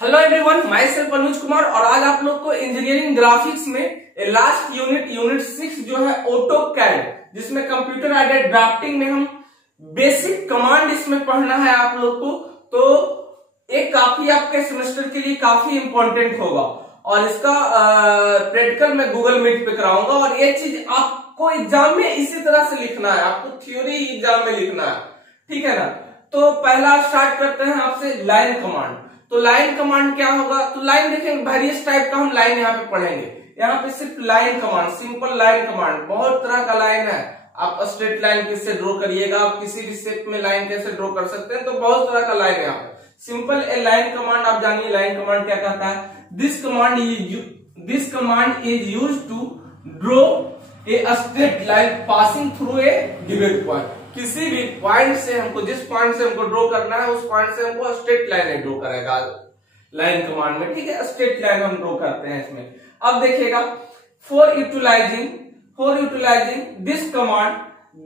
Hello everyone, my self Anuj Kumar और आज आप लोग को इंजीनियरिंग ग्राफिक्स में लास्ट यूनिट 6 जो है ऑटो कैड, जिसमें कंप्यूटर एडेड ड्राफ्टिंग में हम बेसिक कमांड इसमें पढ़ना है आप लोग को। तो एक काफी आपके सेमेस्टर के लिए काफी इंपॉर्टेंट होगा और इसका प्रैक्टिकल मैं गूगल मीट पे कराऊंगा और ये चीज आपको एग्जाम में इसी तरह से लिखना है, आपको थ्योरी एग्जाम में लिखना है, ठीक है ना। तो पहला स्टार्ट करते हैं आपसे लाइन कमांड। तो लाइन कमांड क्या होगा, तो लाइन देखेंगे वेरियस टाइप का हम लाइन यहाँ पे पढ़ेंगे। यहाँ पे सिर्फ line command, simple line command, बहुत तरह का लाइन है। आप स्ट्रेट लाइन कैसे ड्रॉ करिएगा, आप किसी भी शेप में लाइन कैसे ड्रॉ कर सकते हैं, तो बहुत तरह का लाइन है यहाँ पे। सिंपल ए लाइन कमांड आप जानिए लाइन कमांड क्या कहता है। This command is use to draw a straight line passing through a given point. किसी भी पॉइंट से हमको, जिस पॉइंट से हमको ड्रॉ करना है उस पॉइंट से हमको स्ट्रेट लाइन ड्रॉ करेगा लाइन कमांड में, ठीक है। स्ट्रेट लाइन हम ड्रॉ करते हैं इसमें। अब देखिएगा, for utilising this command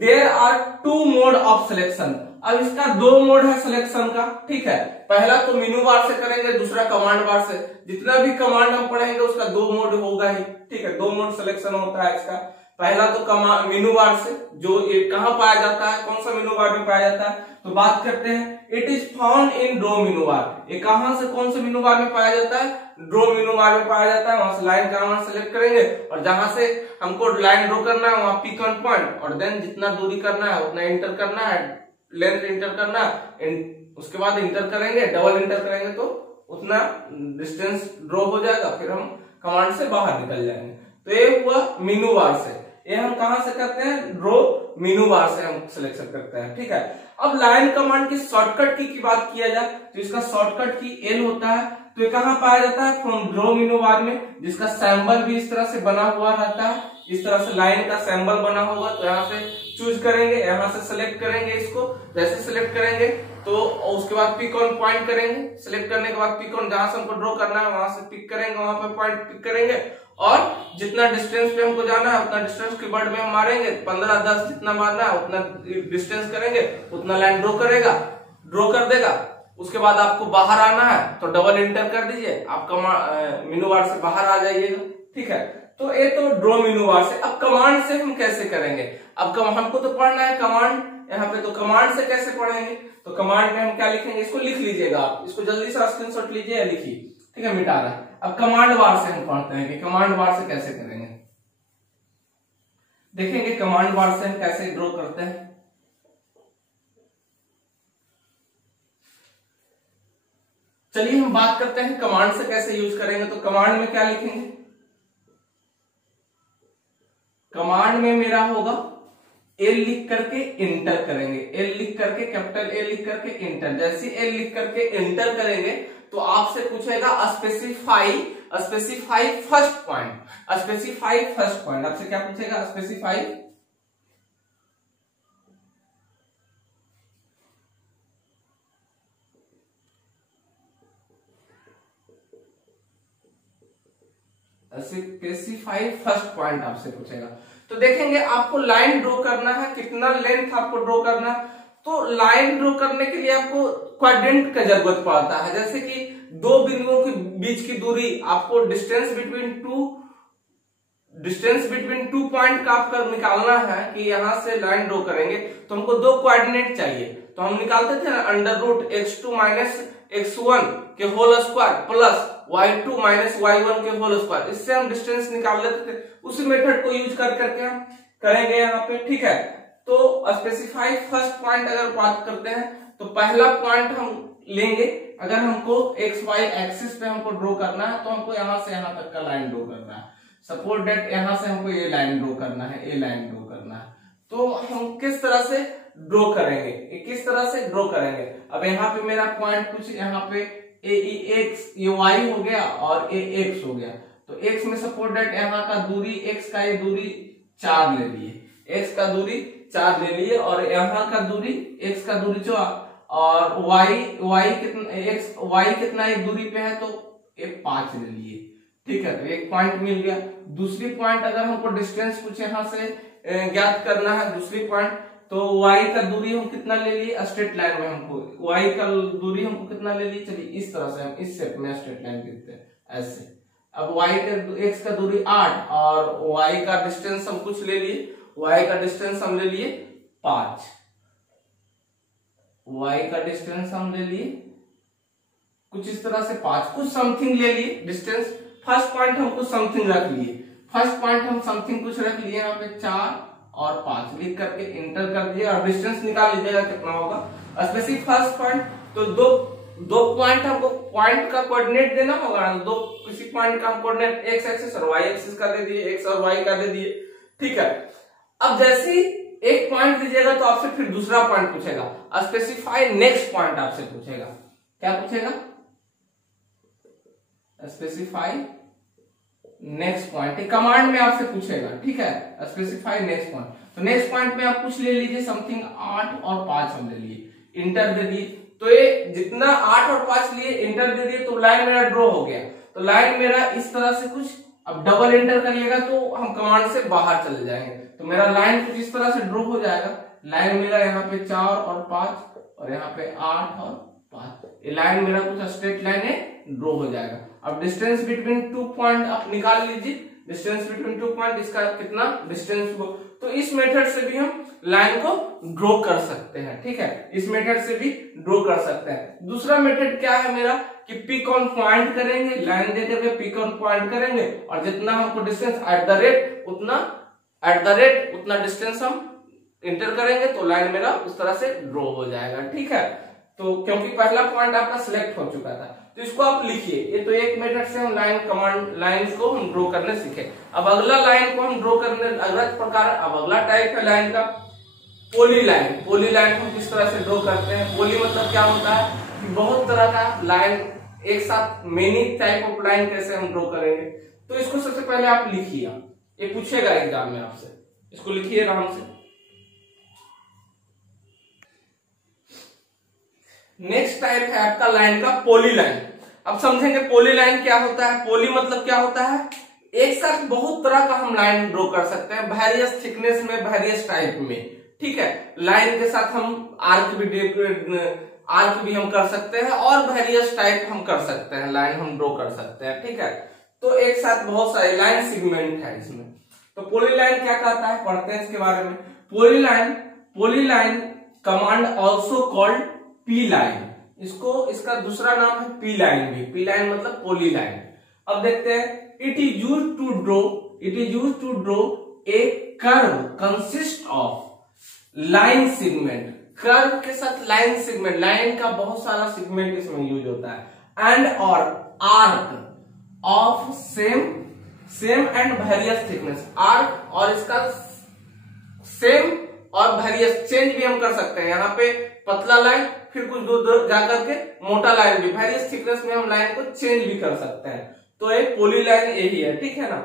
there are 2 mode of selection. अब इसका 2 मोड है सिलेक्शन का, ठीक है। पहला तो मेनू बार से करेंगे, दूसरा कमांड बार से। जितना भी कमांड हम पढ़ेंगे उसका 2 मोड होगा ही, ठीक है। 2 मोड सिलेक्शन होता है इसका। पहला तो मेनू बार से, जो ये कहां पाया जाता है, कौन सा मेनू बार में पाया जाता है, तो बात करते हैं। It is found in draw मेनू बार। ये कहां से, कौन से मेनू बार में पाया जाता है, ड्रॉ मेनू बार में पाया जाता है। वहां से लाइन कमांड सेलेक्ट करेंगे और जहां से हमको लाइन ड्रॉ करना है वहां पिक ऑन पॉइंट और देन जितना दूरी करना है उतना इंटर करना है, लेंथ इंटर करना है, उसके बाद इंटर करेंगे, डबल इंटर करेंगे तो उतना डिस्टेंस ड्रॉ हो जाएगा, फिर हम कमांड से बाहर निकल जाएंगे। तो ये हुआ मेनू बार से। ये हम कहां से करते हैं, ड्रॉ मेनू बार से हम सिलेक्शन करते हैं, ठीक है। अब लाइन कमांड की शॉर्टकट की बात किया जाए तो इसका शॉर्टकट की एल होता है। तो ये कहां पाया जाता है, फ्रॉम ड्रॉ मेनू बार में, जिसका सिंबल भी इस तरह से बना हुआ रहता है। इस तरह से लाइन का सिंबल बना होगा, तो यहाँ से चूज करेंगे, यहाँ से सिलेक्ट करेंगे इसको। जैसे सिलेक्ट करेंगे तो उसके बाद पिक ऑन पॉइंट करेंगे। सिलेक्ट करने के बाद पिक ऑन, जहां से हमको ड्रॉ करना है वहां से पिक करेंगे, वहां पे पॉइंट पिक करेंगे और जितना डिस्टेंस पे हमको जाना है उतना डिस्टेंस कीवर्ड में हम मारेंगे। 15, 10 जितना मारना है उतना डिस्टेंस करेंगे, उतना लाइन ड्रॉ कर देगा। उसके बाद आपको बाहर आना है तो डबल इंटर कर दीजिए, आपका मेनू बार से बाहर आ जाइएगा, ठीक है। तो ये तो ड्रॉ मेनू बार से। अब कमांड से हम कैसे करेंगे, अब हमको तो पढ़ना है कमांड यहाँ पे, तो कमांड से कैसे पढ़ेंगे, तो कमांड में हम क्या लिखेंगे, इसको लिख लीजिएगा आप, इसको जल्दी से स्क्रीनशॉट लीजिए, लिखिए, ठीक है, मिटा रहा है। अब कमांड बार से हम पढ़ते हैं कि कमांड बार से कैसे करेंगे। देखेंगे कमांड बार से हम कैसे ड्रॉ करते हैं। चलिए हम बात करते हैं कमांड से कैसे यूज करेंगे। तो कमांड में क्या लिखेंगे, कमांड में मेरा होगा एल लिख करके इंटर करेंगे, एल लिख करके, कैपिटल एल लिख करके इंटर। जैसे एल लिख करके इंटर करेंगे तो आपसे पूछेगा specify first point. Specify first point आपसे क्या पूछेगा, स्पेसिफाई फर्स्ट पॉइंट आपसे पूछेगा। तो देखेंगे आपको लाइन ड्रॉ करना है, कितना लेंथ आपको ड्रॉ करना है। तो लाइन ड्रॉ करने के लिए आपको क्वाड्रेंट का जरूरत पड़ता है। जैसे कि 2 बिंदुओं के बीच की दूरी, आपको डिस्टेंस बिटवीन टू पॉइंट का आपका निकालना है कि यहां से लाइन ड्रॉ करेंगे तो हमको 2 कोऑर्डिनेट चाहिए। तो हम निकालते थे ना √x2 - x1 के whole square plus y2 - y1 के होल स्क्वायर, इससे हम डिस्टेंस निकाल लेते थे। उसी मेथड को यूज करके हम करेंगे यहाँ पे, ठीक है। तो स्पेसिफाई फर्स्ट पॉइंट अगर बात करते हैं तो पहला पॉइंट हम लेंगे। अगर हमको XY एक्सिस पे हमको ड्रॉ करना है तो हमको यहाँ से यहाँ तक का लाइन ड्रॉ करना है। सपोज दैट यहाँ से हमको ये लाइन ड्रॉ करना है, ये लाइन ड्रॉ करना है। तो हम किस तरह से ड्रॉ करेंगे, किस तरह से ड्रॉ करेंगे। अब यहाँ पे मेरा पॉइंट कुछ यहाँ पे ये y हो गया और ये x हो गया। तो x में सपोज दैट यहाँ का दूरी, x का ये दूरी 4 ले लिए, x का दूरी 4 ले लिए और यहाँ का दूरी, x का दूरी 4 और y कितना एक दूरी पे है तो ये 5 ले लिए, ठीक है। तो एक पॉइंट मिल गया। दूसरी पॉइंट अगर हमको डिस्टेंस कुछ यहाँ से ज्ञात करना है, दूसरी पॉइंट तो y का दूरी हम कितना ले लिए स्ट्रेट लाइन में, हमको y का दूरी हमको कितना ले ली, चलिए इस तरह से हम इस शेप में स्ट्रेट लाइन खींचते हैं ऐसे। अब y के x का दूरी 8 और y का डिस्टेंस हम कुछ ले लिए, y का डिस्टेंस हम ले लिए 5, y का डिस्टेंस हम ले लिए कुछ इस तरह से 5, कुछ समथिंग ले लिए डिस्टेंस। फर्स्ट पॉइंट हम कुछ समथिंग रख लिए, फर्स्ट पॉइंट हम समथिंग कुछ रख लिए, यहाँ पे 4 और 5 लिख करके इंटर कर दिया और डिस्टेंस निकाल लीजिएगा कितना होगा स्पेसिफिक फर्स्ट पॉइंट। तो दो पॉइंट हमको पॉइंट का कोऑर्डिनेट देना होगा, दो किसी पॉइंट का हम कोऑर्डिनेट एक्स एक्सिस और वाई एक्सिस का दे दिए, एक्स और वाई का दे दिए, ठीक है। अब जैसे ही एक पॉइंट दीजिएगा तो आपसे फिर दूसरा पॉइंट पूछेगा, स्पेसिफाई नेक्स्ट पॉइंट आपसे पूछेगा, क्या पूछेगा, स्पेसिफाई नेक्स्ट पॉइंट, कमांड में आपसे पूछेगा, ठीक है, स्पेसिफाई नेक्स्ट पॉइंट। तो नेक्स्ट पॉइंट में आप कुछ ले लीजिए समथिंग 8 और 5 हम ले लिए, इंटर दे दिए। तो ये जितना 8 और 5 लिए इंटर दे दिए तो लाइन मेरा ड्रॉ हो गया। तो लाइन मेरा इस तरह से कुछ, अब डबल इंटर करिएगा तो हम कमांड से बाहर चले जाएंगे, तो मेरा लाइन कुछ इस तरह से ड्रॉ हो जाएगा। लाइन मेरा यहाँ पे 4 और 5 और यहाँ पे 8 और 5, ये लाइन मेरा कुछ स्ट्रेट लाइन है, ड्रॉ हो जाएगा। अब डिस्टेंस बिटवीन 2 पॉइंट आप निकाल लीजिए, डिस्टेंस बिटवीन 2 पॉइंट, इसका कितना डिस्टेंस हो। तो इस मेथड से भी हम लाइन को ड्रॉ कर सकते हैं, ठीक है, इस मेथड से भी ड्रॉ कर सकते हैं। दूसरा मेथड क्या है मेरा कि पिक ऑन पॉइंट करेंगे, लाइन देते हुए पिक ऑन पॉइंट करेंगे और जितना हमको डिस्टेंस एट द रेट उतना डिस्टेंस हम इंटर करेंगे तो लाइन मेरा उस तरह से ड्रॉ हो जाएगा, ठीक है। तो क्योंकि पहला पॉइंट आपका सिलेक्ट हो चुका था तो इसको आप लिखिए। ये तो एक मेथड से हम लाइन को हम ड्रॉ करने सीखे। अब अगला लाइन को हम ड्रॉ करने अगला प्रकार, अब अगला टाइप है लाइन का पोली लाइन। पोली लाइन को किस तरह से ड्रॉ करते हैं, पोली मतलब क्या होता है कि बहुत तरह का लाइन एक साथ, मेनी टाइप ऑफ लाइन कैसे हम ड्रॉ करेंगे। तो इसको सबसे पहले आप लिखिए, ये पूछेगा एग्जाम में आपसे, इसको लिखिए आराम से। नेक्स्ट टाइप है आपका लाइन का पोली लाइन। अब समझेंगे पोली लाइन क्या होता है। पोली मतलब क्या होता है, एक साथ बहुत तरह का हम लाइन ड्रॉ कर सकते हैं, वेरियस थिकनेस में, वेरियस टाइप में, ठीक है। लाइन के साथ हम आर्क भी हम कर सकते हैं और वेरियस टाइप हम कर सकते हैं, लाइन हम ड्रॉ कर सकते हैं, ठीक है। तो एक साथ बहुत सारे लाइन सेगमेंट है इसमें। तो पोली लाइन क्या कहता है, पढ़ते हैं इसके बारे में। Poly line command also called P line, इसका दूसरा नाम है पी लाइन भी। पी लाइन मतलब पोली लाइन। अब देखते हैं, it is used to draw a curve consist of line segment. Curve के साथ लाइन सेगमेंट, लाइन का बहुत सारा सेगमेंट इसमें यूज होता है, एंड और arc of same and various thickness. Arc और इसका सेम और वेरियस, चेंज भी हम कर सकते हैं, यहाँ पे पतला लाइन फिर कुछ दूर जाकर के मोटा लाइन भी, वेरियस थिकनेस में हम लाइन को चेंज भी कर सकते हैं। तो एक पोली लाइन यही है, ठीक है ना।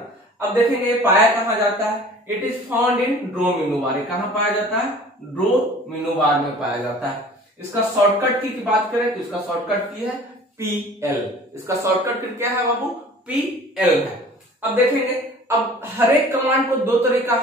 अब देखेंगे ये पाया कहाँ जाता है, it is found in draw menu bar. कहाँ पाया जाता है, ड्रो मेनू बार में पाया जाता है। इसका शॉर्टकट की बात करें तो इसका शॉर्टकट की है PL, इसका शॉर्टकट क्या है बाबू, PL है। अब देखेंगे, अब हर एक कमांड को दो तरीका,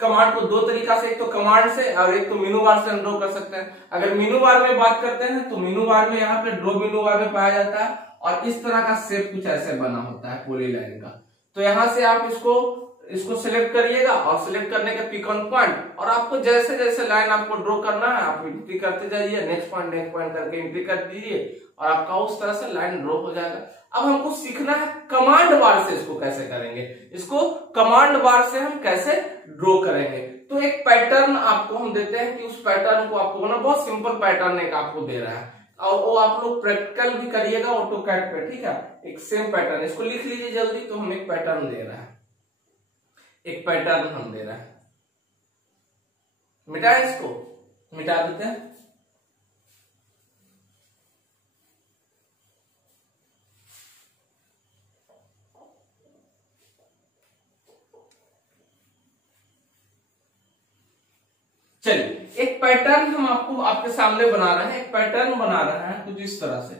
कमांड को दो तरीका से, एक तो कमांड से और एक तो मेनू बार से हम ड्रॉ कर सकते हैं। अगर मेनू बार में बात करते हैं तो मेनू बार में यहाँ पे ड्रॉ मेनू बार में पाया जाता है और इस तरह का शेप कुछ ऐसे बना होता है पोली लाइन का। तो यहाँ से आप इसको सिलेक्ट करिएगा और सिलेक्ट करने के पिक ऑन पॉइंट, और आपको जैसे जैसे लाइन आपको ड्रॉ करना है आप एंट्री करते जाइए, नेक्स्ट पॉइंट करके एंट्री कर दीजिए और आपका उस तरह से लाइन ड्रॉ हो जाएगा। अब हमको सीखना है कमांड बार से इसको कैसे करेंगे, इसको कमांड बार से हम कैसे ड्रॉ करेंगे। तो एक पैटर्न आपको हम देते हैं कि उस पैटर्न को आपको ना, बहुत सिंपल पैटर्न एक आपको दे रहा है और वो आप लोग प्रैक्टिकल भी करिएगा ऑटोकैड पे, ठीक है। एक सेम पैटर्न, इसको लिख लीजिए जल्दी। तो हम एक पैटर्न दे रहा है, एक पैटर्न हम दे रहा है, मिटाए, इसको मिटा देते हैं। चलिए, एक पैटर्न हम आपके सामने बना रहे हैं। एक पैटर्न बना रहा है कुछ इस तरह से,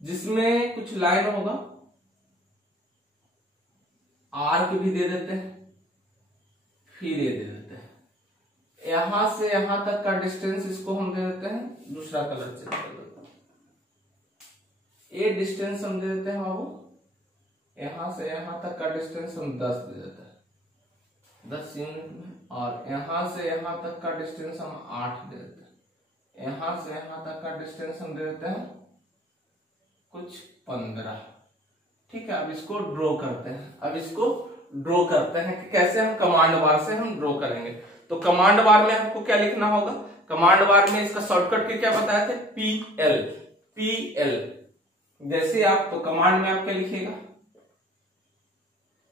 जिसमें कुछ लाइन होगा, आर्क भी दे देते हैं, फिर ये दे देते हैं, यहां से यहां तक का डिस्टेंस इसको हम दे देते हैं, दूसरा कलर चेंज कर देते हैं, ये डिस्टेंस हम दे देते हैं बाबू, यहां से यहां तक का डिस्टेंस हम 10 दे देते हैं, 10 यूनिट में, और यहां से यहां तक का डिस्टेंस हम 8 दे देते हैं, यहां से यहां तक का डिस्टेंस हम दे देते हैं कुछ 15। ठीक है, अब इसको ड्रॉ करते हैं, अब इसको ड्रॉ करते हैं कि कैसे हम कमांड बार से हम ड्रॉ करेंगे। तो कमांड बार में आपको क्या लिखना होगा, कमांड बार में इसका शॉर्टकट के क्या बताए थे, PL, PL। जैसे आप तो कमांड में आप क्या लिखिएगा,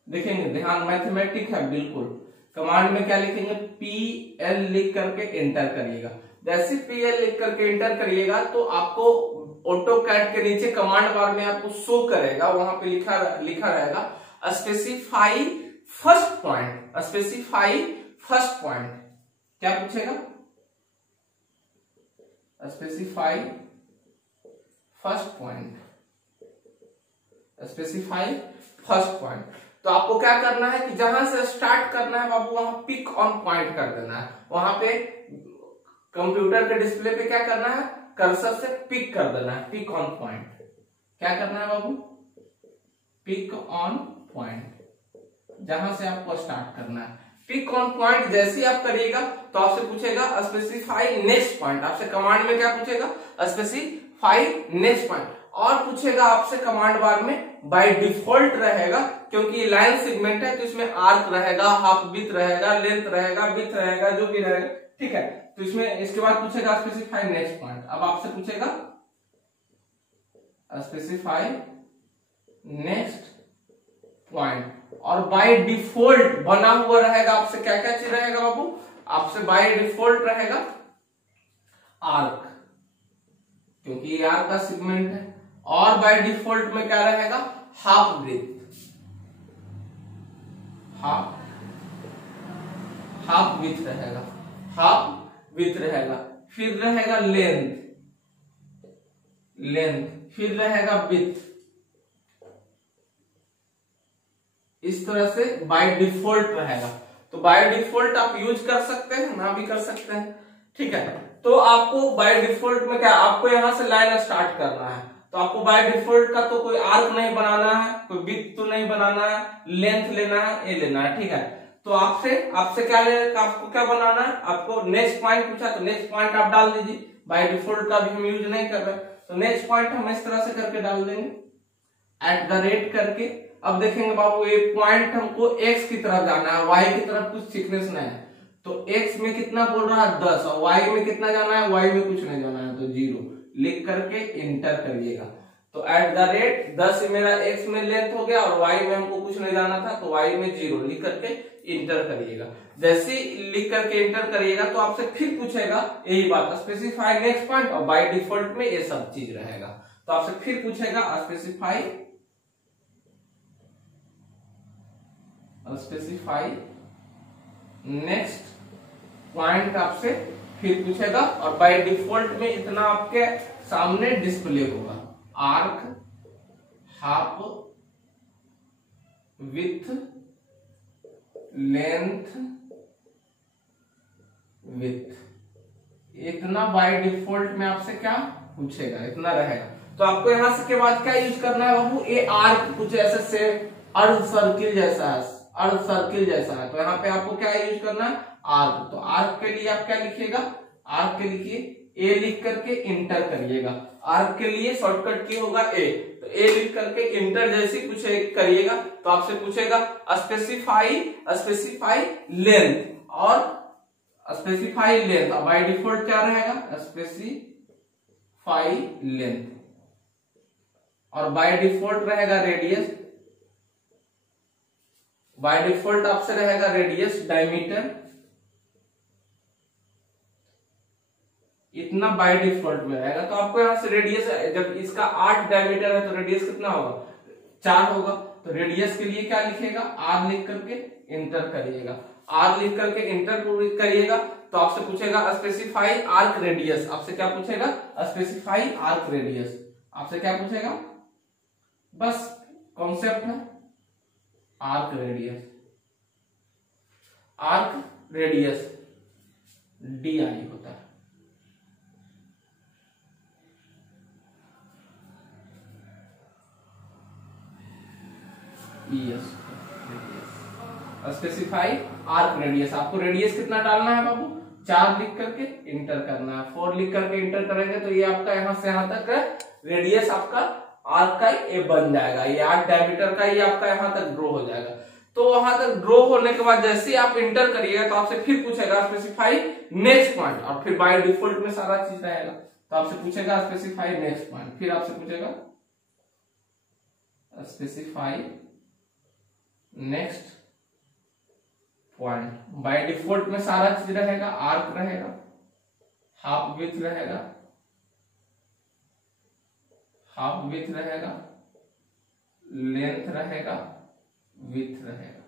देखेंगे ध्यान, मैथमेटिक है बिल्कुल। कमांड में क्या लिखेंगे, PL लिख करके एंटर करिएगा। जैसे PL लिख करके एंटर करिएगा तो आपको ऑटोकैड के नीचे कमांड बार में आपको शो करेगा, वहां पे लिखा रहेगा specify first point, specify first point. क्या पूछेगा, specify first point, specify first point. तो आपको क्या करना है कि जहां से स्टार्ट करना है बाबू वहां पिक ऑन पॉइंट कर देना है, वहां पे कंप्यूटर के डिस्प्ले पे क्या करना है, कर्सर से पिक कर देना है, पिक ऑन पॉइंट। क्या करना है बाबू, पिक ऑन पॉइंट, जहां से आपको स्टार्ट करना है। पिक ऑन पॉइंट जैसे ही आप करिएगा तो आपसे पूछेगा स्पेसिफाई नेक्स्ट पॉइंट। आपसे कमांड में क्या पूछेगा, स्पेसिफाई नेक्स्ट पॉइंट। और पूछेगा आपसे कमांड बार में बाय डिफॉल्ट रहेगा, क्योंकि लाइन सेगमेंट है तो इसमें आर्क रहेगा, हाफ विड्थ रहेगा, लेंथ रहेगा, विड्थ रहेगा, जो भी रहेगा। ठीक है, तो इसमें इसके बाद पूछेगा स्पेसिफाई नेक्स्ट पॉइंट। अब आपसे पूछेगा स्पेसिफाई नेक्स्ट पॉइंट, और बाय डिफॉल्ट बना हुआ रहेगा आपसे क्या क्या चीज रहेगा बाबू, आपसे बाय डिफॉल्ट रहेगा आर्क, क्योंकि ये आर्क का सेगमेंट है। और बाय डिफॉल्ट में क्या रहेगा, हाफ विड्थ, हाफ विड्थ रहेगा, हाफ विड्थ रहेगा। फिर रहेगा लेंथ, फिर रहेगा विड्थ। इस तरह से बाय डिफॉल्ट रहेगा। तो बाय डिफॉल्ट आप यूज कर सकते हैं, ना भी कर सकते हैं। ठीक है, तो आपको बाय डिफॉल्ट में क्या, आपको यहां से लाइन स्टार्ट करना है, तो आपको बाय डिफॉल्ट का तो कोई आर्क नहीं बनाना है, कोई विड्थ तो नहीं बनाना है, लेंथ लेना है, ये लेना है। ठीक है, तो आपसे क्या लेना, आपको क्या बनाना है, आपको नेक्स्ट पॉइंट पूछा तो नेक्स्ट पॉइंट आप डाल दीजिए। बाय डिफॉल्ट का भी हम यूज नहीं कर रहे, तो नेक्स्ट पॉइंट हम इस तरह से करके डाल देंगे, @ करके। अब देखेंगे बाबू ये पॉइंट हमको x की तरफ जाना है, y की तरफ कुछ थिकनेस नहीं है, तो x में कितना बोल रहा है 10, और y में कितना जाना है, y में कुछ नहीं जाना है, तो 0 लिख करके इंटर करिएगा। तो @ 10 मेरा x में लेंथ हो गया, और y में हमको कुछ नहीं जाना था, तो y में 0 लिख करके इंटर करिएगा। जैसे लिख करके इंटर करिएगा तो आपसे फिर पूछेगा यही बात, स्पेसिफाई नेक्स्ट पॉइंट, और बाय डिफॉल्ट में ये सब चीज रहेगा। तो आपसे फिर पूछेगा स्पेसिफाई नेक्स्ट पॉइंट, आपसे फिर पूछेगा, और बाय डिफॉल्ट में इतना आपके सामने डिस्प्ले होगा, arc, half width, length, width, इतना बाय डिफॉल्ट में आपसे क्या पूछेगा, इतना रहेगा। तो आपको यहां से के बाद क्या यूज करना है बाबू, ये आर्क कुछ ऐसे से अर्ध सर्किल जैसा है, अर्ध सर्किल जैसा है, तो यहाँ पे आपको क्या यूज करना है, आर्क। तो आर्क के लिए आप क्या लिखिएगा, आर्क के लिए ए लिख करके इंटर करिएगा। आर्क के लिए शॉर्टकट की होगा ए, तो ए लिख करके इंटर जैसे कुछ करिएगा तो आपसे पूछेगा स्पेसिफाई लेंथ, और स्पेसिफाई लेंथ बाय डिफॉल्ट क्या रहेगा, स्पेसिफाई लेंथ, और बाय डिफॉल्ट रहेगा रेडियस, बाय डिफॉल्ट आपसे रहेगा रेडियस, डायमीटर, इतना बाय डिफॉल्ट में रहेगा। तो आपको यहां से रेडियस, जब इसका 8 डायमीटर है तो रेडियस कितना होगा, 4 होगा। तो रेडियस के लिए क्या लिखिएगा, आर लिख करके इंटर करिएगा, आर लिख करके इंटर करिएगा। तो आपसे पूछेगा स्पेसिफाई आर्क रेडियस, आपसे क्या पूछेगा, स्पेसिफाई आर्क रेडियस, आपसे क्या पूछेगा, बस कॉन्सेप्ट है arc radius, arc radius. D I होता है। स्पेसिफाई आर्क रेडियस, आपको रेडियस कितना डालना है बाबू, 4 लिख करके इंटर करना है। 4 लिख करके इंटर करेंगे तो ये आपका यहां से यहां तक रेडियस आपका आर्क का ये बन जाएगा। ये 8 डायमीटर का ये आपका यहां तक ड्रॉ हो जाएगा। तो वहां तक ड्रॉ होने के बाद जैसे ही आप इंटर करिएगा तो आपसे फिर पूछेगा स्पेसिफाई नेक्स्ट पॉइंट, और फिर बाय डिफॉल्ट में सारा चीज रहेगा। तो आपसे पूछेगा स्पेसिफाई नेक्स्ट पॉइंट, फिर आपसे पूछेगा specify next point. By default में सारा चीज रहेगा, आर्क रहेगा, हाफ विड्थ रहेगा, हाफ विड्थ रहेगा, लेंथ रहेगा, विड्थ रहेगा।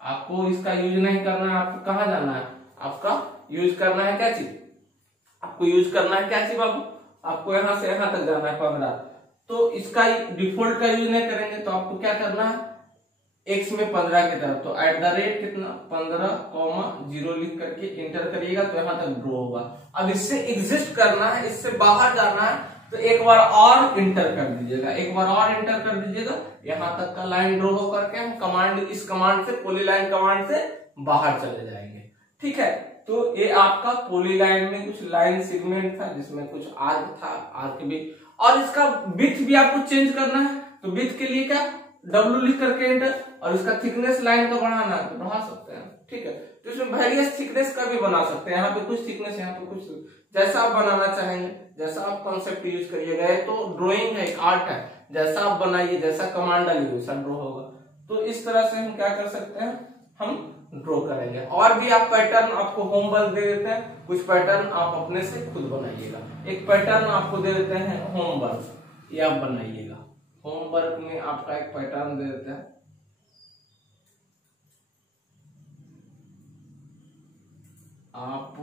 आपको इसका यूज नहीं करना है, आपको कहां जाना है, आपका यूज करना है क्या चीज, आपको यूज करना है क्या चीज बाबू, आपको यहां से यहां तक जाना है 15। तो इसका डिफॉल्ट का यूज नहीं करेंगे तो आपको क्या करना है, x में 15 की तरफ, तो एट द रेट कितना 15,0 लिख करके इंटर करिएगा तो यहां तक ड्रॉ होगा। अब इससे एग्जिस्ट करना है, इससे बाहर जाना है तो एक बार और इंटर कर दीजिएगा, एक बार और इंटर कर दीजिएगा, यहां तक का लाइन ड्रॉ हो करके हम कमांड, इस कमांड से पॉलीलाइन कमांड से बाहर चले जाएंगे। ठीक है, तो ये आपका पॉलीलाइन में कुछ लाइन सेगमेंट था जिसमें कुछ आर्क था, आर्क भी, और इसका विड्थ भी आपको चेंज करना है। तो विड्थ के लिए क्या, W लिख करके एंटर, और इसका थिकनेस लाइन का बढ़ाना है तो बढ़ा सकते हैं। ठीक है, तो इसमें वेरियस थिकनेस का भी बना सकते हैं, यहाँ पे कुछ थिकनेस, यहाँ पे कुछ, जैसा आप बनाना चाहेंगे, जैसा आप कॉन्सेप्ट यूज करिए गए। तो ड्राइंग है, एक आर्ट है, जैसा आप बनाइए, जैसा कमांड डालिए वैसा ड्रॉ होगा। तो इस तरह से हम क्या कर सकते हैं, हम ड्रॉ करेंगे। और भी आप पैटर्न, आपको होमवर्क दे देते हैं, कुछ पैटर्न आप अपने से खुद बनाइएगा। एक पैटर्न आपको दे देते हैं होमवर्क, ये आप बनाइएगा। होमवर्क में आपका एक पैटर्न दे देते हैं, आप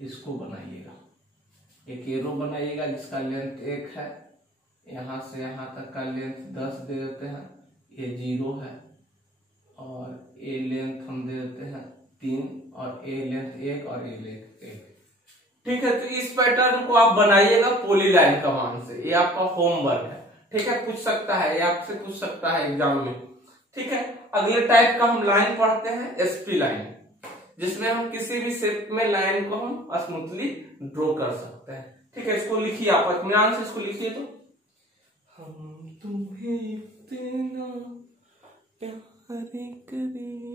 इसको बनाइएगा, एक एरो बनाइएगा जिसका लेंथ 1 है, यहां से यहां तक का लेंथ 10 दे देते हैं, ये 0 है, और ए लेंथ हम दे देते हैं 3, और ए लेंथ 1, और ए लेंथ 1। ठीक है, तो इस पैटर्न को आप बनाइएगा पॉलीलाइन कमांड से, ये आपका होमवर्क है। ठीक है, पूछ सकता है, ये आपसे पूछ सकता है एग्जाम में। ठीक है, अगले टाइप का हम लाइन पढ़ते हैं एसपी लाइन, जिसमें हम किसी भी शेप में लाइन को हम स्मूथली ड्रॉ कर सकते हैं। ठीक है, इसको लिखिए आप इत्मीनान से, इसको लिखिए। तो हम तुम्हें इतना प्यार करें।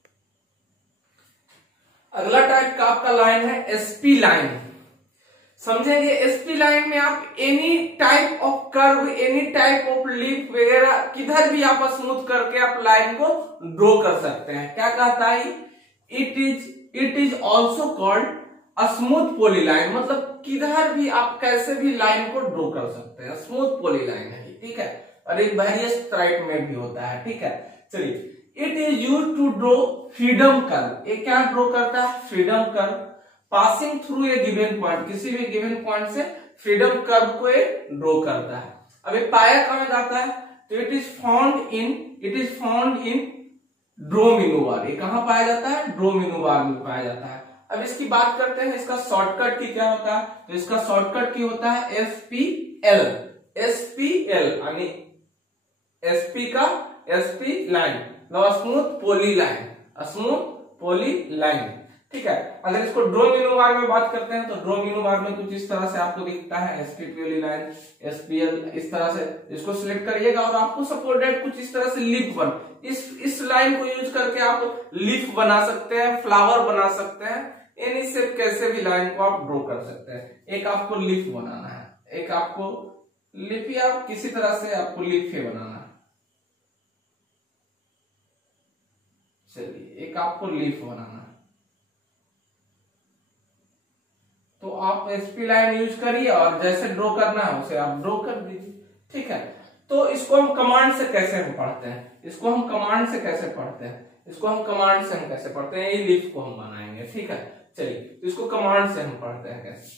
अगला टाइप का आपका लाइन है एसपी लाइन। समझेंगे, एसपी लाइन में आप any type of curve, any type of leaf वगैरह किधर भी आप स्मूथ करके आप लाइन को ड्रॉ कर सकते हैं। क्या कहता है, it is also called a smooth polyline, मतलब किधर भी आप कैसे भी लाइन को ड्रॉ कर सकते हैं, स्मूथ पॉलीलाइन है। ठीक है, और एक वेरियस टाइप में भी होता है। ठीक है, चलिए, it is used to draw freedom curve. ये क्या ड्रॉ करता है, freedom curve, passing through a given point, किसी भी गिवन पॉइंट से फ्रीडम कर्व को ड्रॉ करता है। अब ये पाया कहां जाता है, तो it is found in draw menu bar. ये कहां पाया जाता है, ड्रोमिनोवार में पाया जाता है। अब इसकी बात करते हैं, इसका शॉर्टकट की क्या होता है, तो इसका शॉर्टकट की होता है एसपीएल। एसपीएल यानी एसपी का SP line, smooth poly line, smooth poly line. ठीक है, अगर इसको ड्रोमिनोवार में बात करते हैं तो ड्रोमिनोवार में कुछ इस तरह से आपको दिखता है एसपी पॉली लाइन, एसपीएल, इस तरह से इसको सिलेक्ट करिएगा, और आपको सपोर्टेड कुछ इस तरह से लीफ बन, इस लाइन को यूज करके आप लीफ बना सकते हैं, फ्लावर बना सकते हैं, एनी शेप कैसे भी लाइन को आप ड्रॉ कर सकते हैं। एक आपको लीफ बनाना है, एक आपको लीफ या किसी तरह से आपको लीफ ही बनाना है। चलिए, एक आपको लीफ बनाना है, तो आप एसपी लाइन यूज करिए और जैसे ड्रॉ करना है उसे आप ड्रॉ कर दीजिए। ठीक है, तो इसको हम कमांड से कैसे हम पढ़ते हैं, इसको हम कमांड से कैसे पढ़ते हैं, इसको हम कमांड से हम कैसे पढ़ते हैं, ये लीफ को हम बनाएंगे। ठीक है, चलिए, तो इसको कमांड से हम पढ़ते हैं कैसे।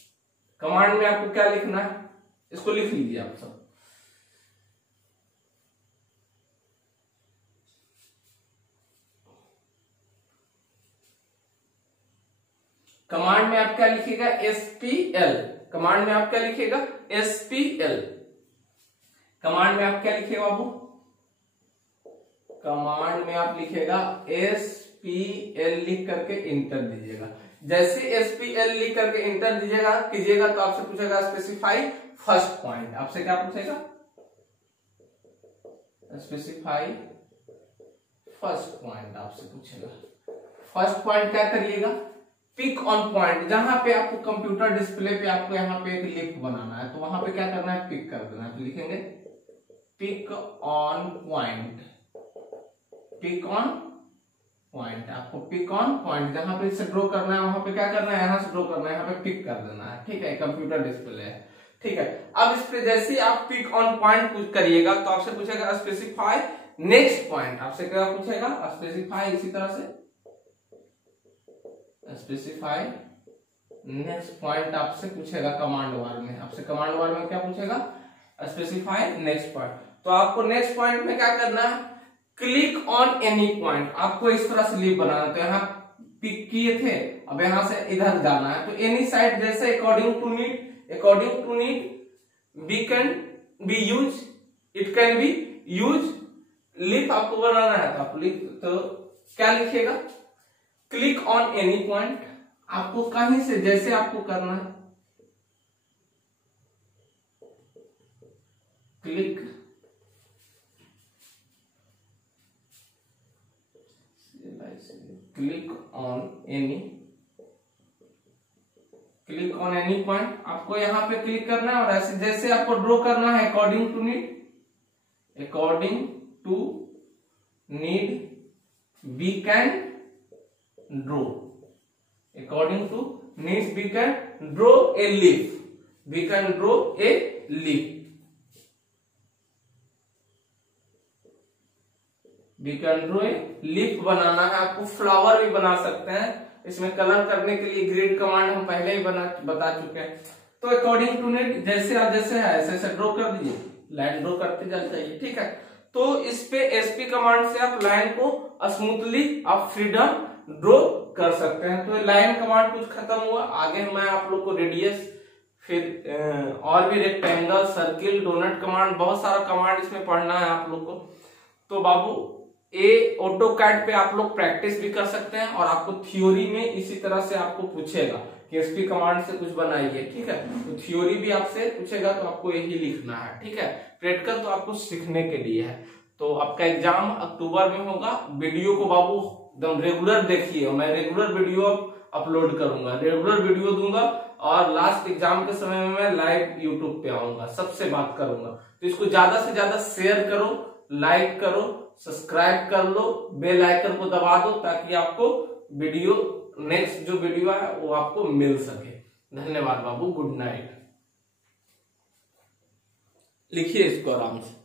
कमांड में आपको क्या लिखना है, इसको लिख लीजिए आप सब। कमांड में आप क्या लिखिएगा, SPL। कमांड में आप क्या लिखिएगा, SPL। कमांड में आप क्या लिखिएगा बाबू, कमांड में आप लिखिएगा SPL लिख करके इंटर दीजिएगा। जैसे SPL लिख करके इंटर दीजिएगा कीजिएगा तो आपसे पूछेगा स्पेसिफाई फर्स्ट पॉइंट। आपसे क्या पूछेगा, स्पेसिफाई फर्स्ट पॉइंट आपसे पूछेगा। फर्स्ट पॉइंट क्या करिएगा, पिक ऑन पॉइंट। जहां पे आपको कंप्यूटर डिस्प्ले पे आपको यहाँ पे एक लिख बनाना है तो वहां पे क्या करना है, पिक कर देना है। तो लिखेंगे pick on point, pick on point. आपको पिक ऑन पॉइंट जहां पे से ड्रॉ करना है वहां पे क्या करना है, यहां से ड्रॉ करना है, यहाँ पे पिक कर देना है। ठीक है, कंप्यूटर डिस्प्ले है। ठीक है, अब इस पे जैसे आप पिक ऑन पॉइंट करिएगा तो आपसे पूछेगा स्पेसिफाई नेक्स्ट पॉइंट। आपसे क्या पूछेगा, स्पेसिफाई, इसी तरह से स्पेसिफाई नेक्स्ट पॉइंट आपसे पूछेगा कमांड वार में। आपसे कमांड वार में क्या पूछेगा, स्पेसिफाई नेक्स्ट पॉइंट। तो आपको नेक्स्ट पॉइंट में क्या करना है, क्लिक ऑन एनी पॉइंट। आपको इस तरह से लीव बनाना है। तो यहाँ पिक किए थे, अब यहां से इधर जाना है तो एनी साइड जैसे according to need be can be use, it can be use. लिप आपको बनाना है तो आप लिख, तो क्या लिखिएगा, क्लिक ऑन एनी पॉइंट। आपको कहीं से जैसे आपको करना है, क्लिक ऑन एनी पॉइंट। आपको यहां पे क्लिक करना है और ऐसे जैसे आपको ड्रॉ करना है according to need we can draw, according to needs we can draw a leaf, we can draw a leaf, we can draw a leaf बनाना है। आपको फ्लावर भी बना सकते हैं। इसमें कलर करने के लिए ग्रेड कमांड हम पहले ही बता चुके हैं। तो अकॉर्डिंग टू नीड जैसे आप जैसे है ऐसे ड्रॉ कर दीजिए, लाइन ड्रॉ करते जाइए। ठीक है, तो इस पे एसपी कमांड से आप लाइन को स्मूथली आप फ्रीडम ड्रॉ कर सकते हैं। तो लाइन कमांड कुछ खत्म हुआ। आगे मैं आप लोग को रेडियस, फिर और भी रेक्टेंगल, सर्किल, डोनट कमांड, बहुत सारा कमांड इसमें पढ़ना है आप लोग को। तो बाबू ऑटोकैड पे आप लोग प्रैक्टिस भी कर सकते हैं और आपको थ्योरी में इसी तरह से आपको पूछेगा कि एसपी कमांड से कुछ बनाइए। ठीक है, तो थ्योरी भी आपसे पूछेगा तो आपको यही लिखना है। ठीक है, प्रैक्टिकल तो आपको सीखने के लिए है। तो आपका एग्जाम अक्टूबर में होगा। वीडियो को बाबू एकदम रेगुलर देखिए, मैं रेगुलर वीडियो अपलोड करूंगा, रेगुलर वीडियो दूंगा और लास्ट एग्जाम के समय में मैं लाइव यूट्यूब पे आऊंगा, सबसे बात करूंगा। तो इसको ज्यादा से ज्यादा शेयर करो, लाइक करो, सब्सक्राइब कर लो, बेल आइकन को दबा दो ताकि आपको वीडियो नेक्स्ट जो वीडियो है वो आपको मिल सके। धन्यवाद बाबू, गुड नाइट। लिखिए इसको आराम से।